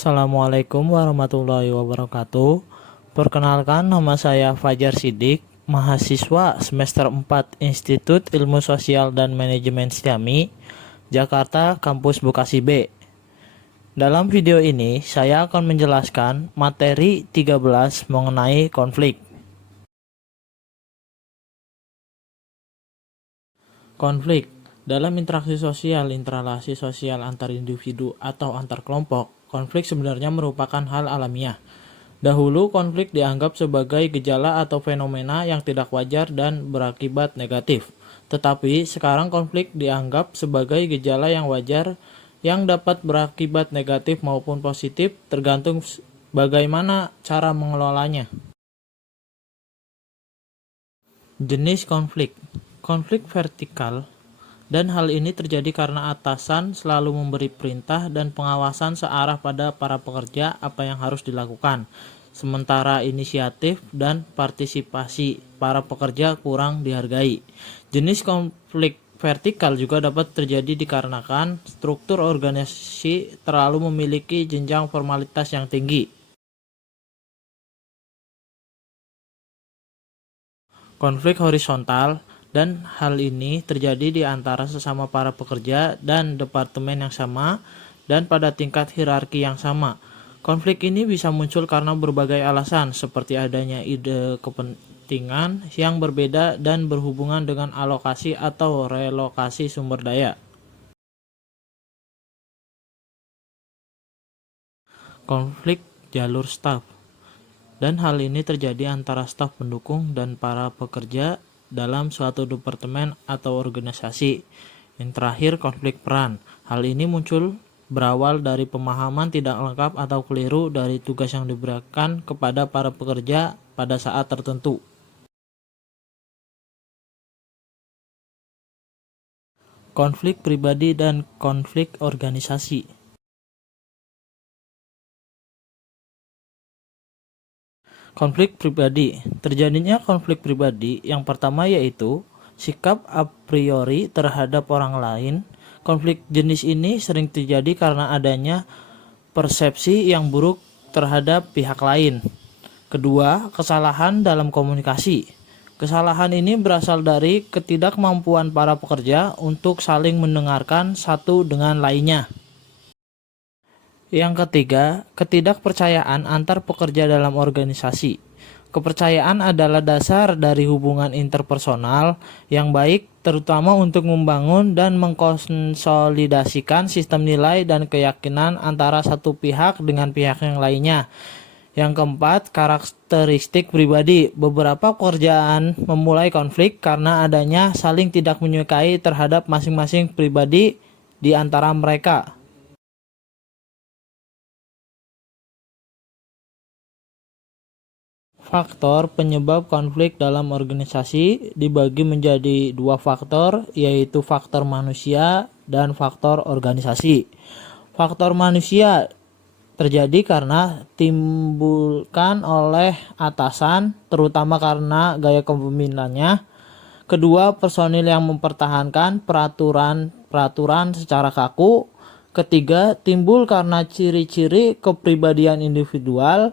Assalamualaikum warahmatullahi wabarakatuh. Perkenalkan, nama saya Fajar Sidik, mahasiswa semester 4 Institut Ilmu Sosial dan Manajemen Siami, Jakarta, Kampus Bekasi B. Dalam video ini, saya akan menjelaskan materi 13 mengenai konflik. Konflik dalam interaksi sosial, interrelasi sosial antar individu atau antar kelompok, konflik sebenarnya merupakan hal alamiah. Dahulu, konflik dianggap sebagai gejala atau fenomena yang tidak wajar dan berakibat negatif. Tetapi, sekarang konflik dianggap sebagai gejala yang wajar yang dapat berakibat negatif maupun positif, tergantung bagaimana cara mengelolanya. Jenis konflik. Konflik vertikal, dan hal ini terjadi karena atasan selalu memberi perintah dan pengawasan searah pada para pekerja apa yang harus dilakukan, sementara inisiatif dan partisipasi para pekerja kurang dihargai. Jenis konflik vertikal juga dapat terjadi dikarenakan struktur organisasi terlalu memiliki jenjang formalitas yang tinggi. Konflik horizontal, dan hal ini terjadi di antara sesama para pekerja dan departemen yang sama dan pada tingkat hierarki yang sama. Konflik ini bisa muncul karena berbagai alasan, seperti adanya ide kepentingan yang berbeda dan berhubungan dengan alokasi atau relokasi sumber daya. Konflik jalur staf, dan hal ini terjadi antara staf pendukung dan para pekerja dalam suatu departemen atau organisasi. Yang terakhir, konflik peran. Hal ini muncul berawal dari pemahaman tidak lengkap atau keliru dari tugas yang diberikan kepada para pekerja pada saat tertentu. Konflik pribadi dan konflik organisasi. Konflik pribadi. Terjadinya konflik pribadi yang pertama yaitu sikap a priori terhadap orang lain. Konflik jenis ini sering terjadi karena adanya persepsi yang buruk terhadap pihak lain. Kedua, kesalahan dalam komunikasi. Kesalahan ini berasal dari ketidakmampuan para pekerja untuk saling mendengarkan satu dengan lainnya. Yang ketiga, ketidakpercayaan antar pekerja dalam organisasi. Kepercayaan adalah dasar dari hubungan interpersonal yang baik, terutama untuk membangun dan mengkonsolidasikan sistem nilai dan keyakinan antara satu pihak dengan pihak yang lainnya. Yang keempat, karakteristik pribadi. Beberapa pekerjaan memulai konflik karena adanya saling tidak menyukai terhadap masing-masing pribadi di antara mereka. Faktor penyebab konflik dalam organisasi dibagi menjadi dua faktor, yaitu faktor manusia dan faktor organisasi. Faktor manusia terjadi karena timbulkan oleh atasan, terutama karena gaya kepemimpinannya. Kedua, personil yang mempertahankan peraturan secara kaku. Ketiga, timbul karena ciri-ciri kepribadian individual,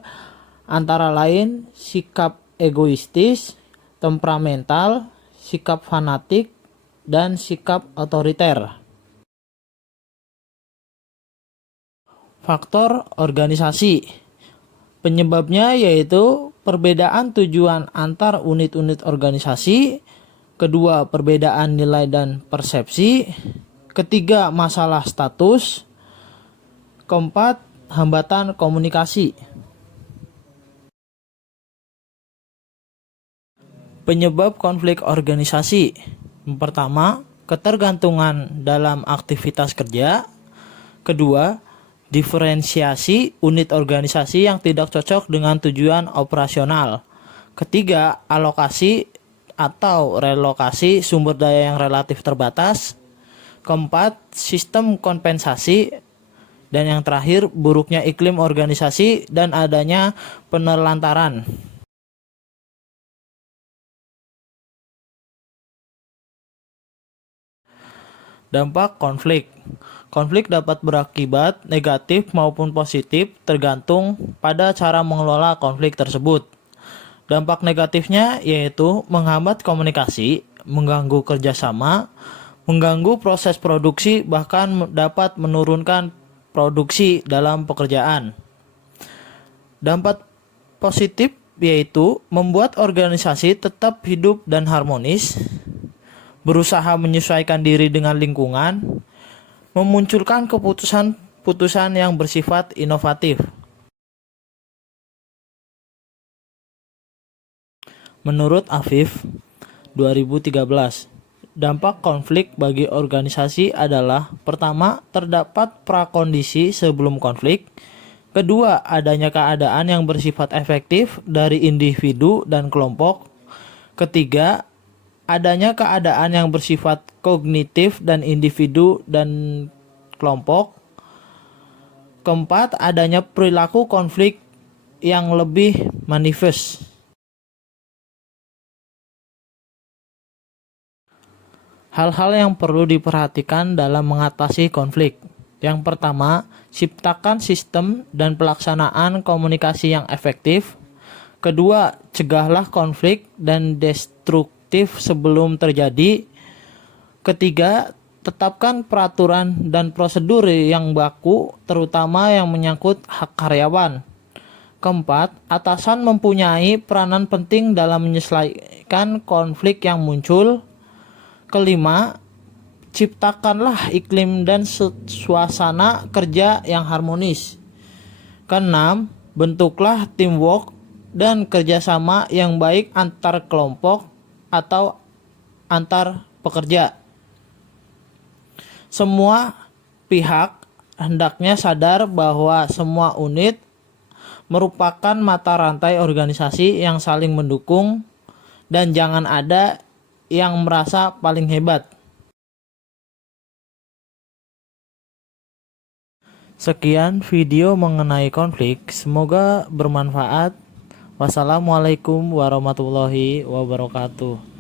antara lain sikap egoistis, temperamental, sikap fanatik, dan sikap otoriter. Faktor organisasi. Penyebabnya yaitu perbedaan tujuan antar unit-unit organisasi. Kedua, perbedaan nilai dan persepsi. Ketiga, masalah status. Keempat, hambatan komunikasi. Penyebab konflik organisasi. Yang pertama, ketergantungan dalam aktivitas kerja. Kedua, diferensiasi unit organisasi yang tidak cocok dengan tujuan operasional. Ketiga, alokasi atau relokasi sumber daya yang relatif terbatas. Keempat, sistem kompensasi. Dan yang terakhir, buruknya iklim organisasi dan adanya penelantaran. Dampak konflik. Konflik dapat berakibat negatif maupun positif tergantung pada cara mengelola konflik tersebut. Dampak negatifnya yaitu menghambat komunikasi, mengganggu kerjasama, mengganggu proses produksi, bahkan dapat menurunkan produksi dalam pekerjaan. Dampak positif yaitu membuat organisasi tetap hidup dan harmonis, berusaha menyesuaikan diri dengan lingkungan, memunculkan keputusan-putusan yang bersifat inovatif. Menurut Afif, 2013, dampak konflik bagi organisasi adalah: pertama, terdapat prakondisi sebelum konflik; kedua, adanya keadaan yang bersifat efektif dari individu dan kelompok; ketiga, adanya keadaan yang bersifat kognitif dan individu dan kelompok; keempat, adanya perilaku konflik yang lebih manifest. Hal-hal yang perlu diperhatikan dalam mengatasi konflik. Yang pertama, ciptakan sistem dan pelaksanaan komunikasi yang efektif. Kedua, cegahlah konflik dan destruktif sebelum terjadi. Ketiga, tetapkan peraturan dan prosedur yang baku, terutama yang menyangkut hak karyawan. Keempat, atasan mempunyai peranan penting dalam menyelesaikan konflik yang muncul. Kelima, ciptakanlah iklim dan suasana kerja yang harmonis. Keenam, bentuklah teamwork dan kerjasama yang baik antar kelompok atau antar pekerja. Semua pihak hendaknya sadar bahwa semua unit merupakan mata rantai organisasi yang saling mendukung, dan jangan ada yang merasa paling hebat. Sekian video mengenai konflik, semoga bermanfaat. Wassalamualaikum warahmatullahi wabarakatuh.